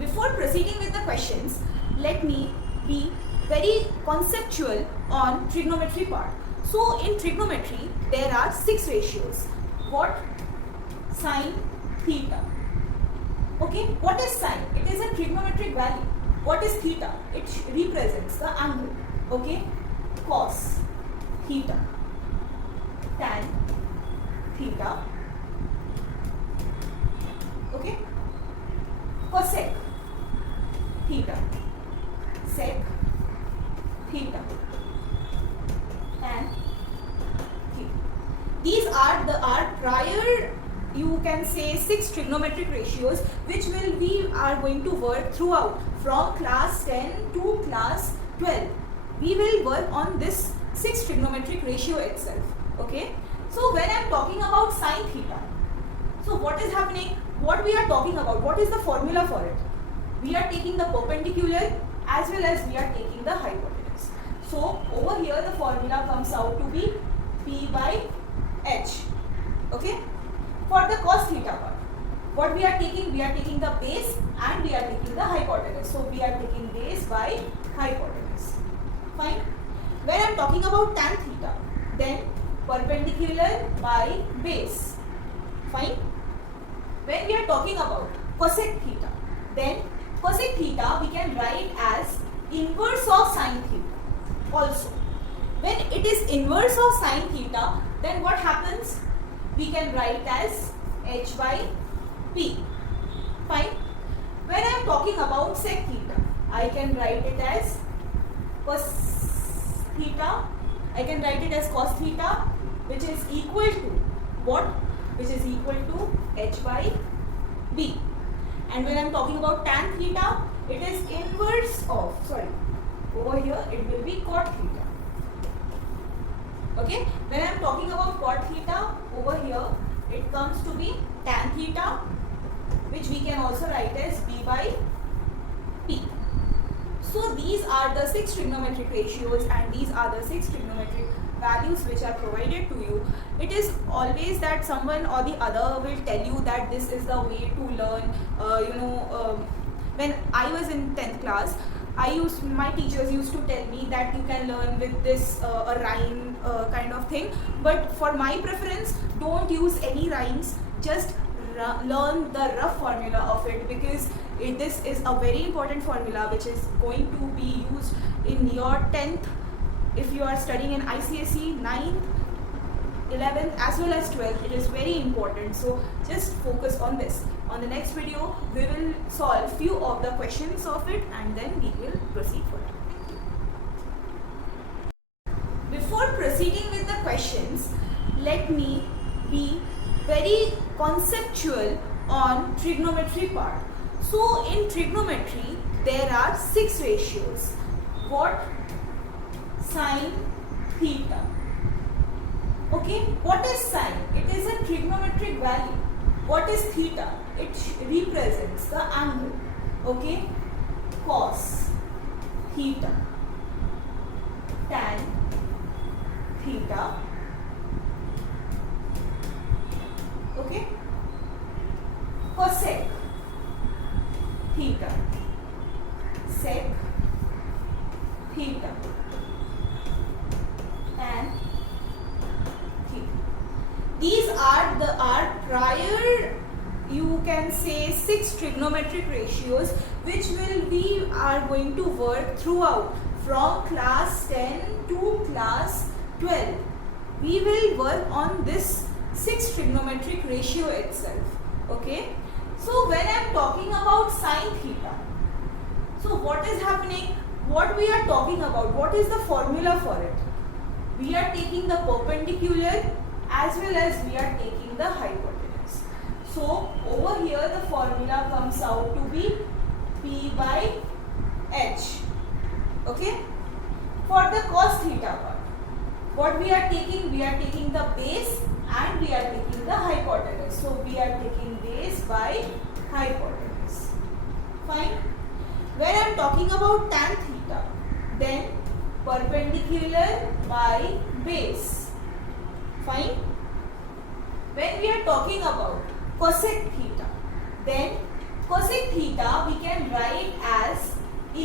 Before proceeding with the questions, let me be very conceptual on trigonometry part. So in trigonometry, there are 6 ratios. What? Sine, theta. Okay, what is sine? It is a trigonometric value. What is theta? It represents the angle. Okay, cos, theta, tan, theta. Okay, cosec, theta, sec, theta, and theta. These are our prior, you can say, 6 trigonometric ratios which we are going to work throughout from class 10 to class 12. We will work on this 6 trigonometric ratio itself. Okay. So when I am talking about sine theta, so what is happening? What we are talking about? What is the formula for it? We are taking the perpendicular as well as we are taking the hypotenuse. So over here the formula comes out to be P by H. Okay. For the cos theta part, what we are taking? We are taking the base and we are taking the hypotenuse. So we are taking base by hypotenuse. Fine. When I am talking about tan theta, then perpendicular by base. Fine. When we are talking about cosec theta, then cosec theta we can write as inverse of sine theta. Also, when it is inverse of sine theta, then what happens? We can write as H by P. Fine. When I am talking about sec theta, I can write it as cos theta. I can write it as cos theta, which is equal to what? Which is equal to H by B. And when I am talking about tan theta, it is inverse of, over here it will be cot theta. Okay. When I am talking about cot theta, over here it comes to be tan theta, which we can also write as B by P. So these are the 6 trigonometric ratios and these are the 6 trigonometric values which are provided to you. It is always that someone or the other will tell you that this is the way to learn. When I was in 10th class, my teachers used to tell me that you can learn with this a rhyme kind of thing. But for my preference, don't use any rhymes. Just learn the rough formula of it, because this is a very important formula which is going to be used in your 10th. If you are studying in ICSE 9th, 11th as well as 12th, it is very important. So just focus on this. On the next video, we will solve few of the questions of it and then we will proceed further. Before proceeding with the questions, let me be very conceptual on trigonometry part. So in trigonometry, there are 6 ratios. What? Sine theta. Okay, what is sine? It is a trigonometric value. What is theta? It represents the angle. Okay, cos theta, tan theta. Okay, cosec theta, sec theta, and theta. These are our prior, you can say, 6 trigonometric ratios which we are going to work throughout from class 10 to class 12. We will work on this 6 trigonometric ratio itself. Okay. So when I am talking about sine theta, so what is happening? What we are talking about? What is the formula for it? We are taking the perpendicular as well as we are taking the hypotenuse. So over here the formula comes out to be P by H. Okay. For the cos theta part, what we are taking? We are taking the base and we are taking the hypotenuse. So we are taking base by hypotenuse. Fine. When I am talking about tan theta, then perpendicular by base. Fine. When we are talking about cosec theta, then cosec theta we can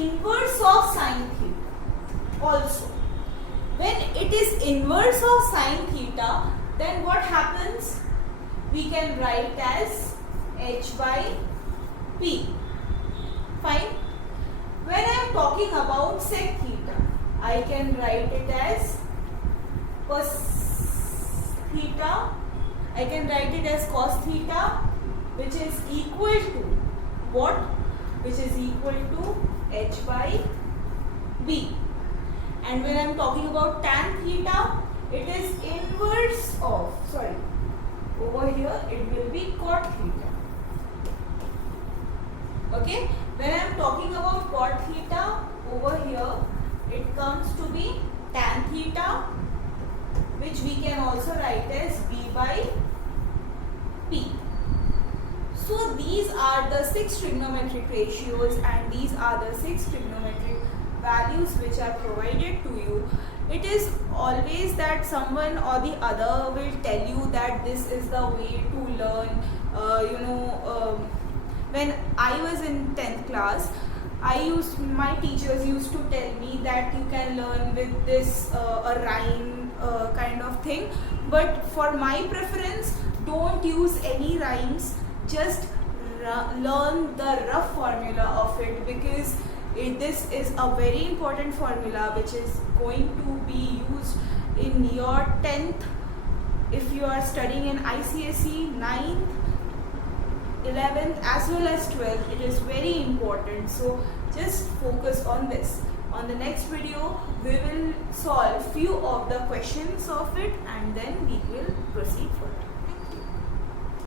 inverse of sine theta also. When it is inverse of sine theta, then what happens? We can write as h by p. Fine. When I am talking about sec theta, I can write it as cos theta. I can write it as cos theta, which is equal to what? Which is equal to h by b. And when I am talking about tan theta, it is inverse of, over here it will be cot theta. Okay, when I am talking about cot theta, over here it comes to be tan theta, which we can also write as b by p. So these are the 6 trigonometric ratios and these are the 6 trigonometric values which are provided to you. It is always that someone or the other will tell you that this is the way to learn. When I was in 10th class, my teachers used to tell me that you can learn with this a rhyme kind of thing. But for my preference, don't use any rhymes. Just learn the rough formula of it, because this is a very important formula which is going to be used in your 10th. If you are studying in ICSE, 9th, 11th as well as 12th, it is very important. So just focus on this. On the next video, we will solve few of the questions of it and then we will proceed further.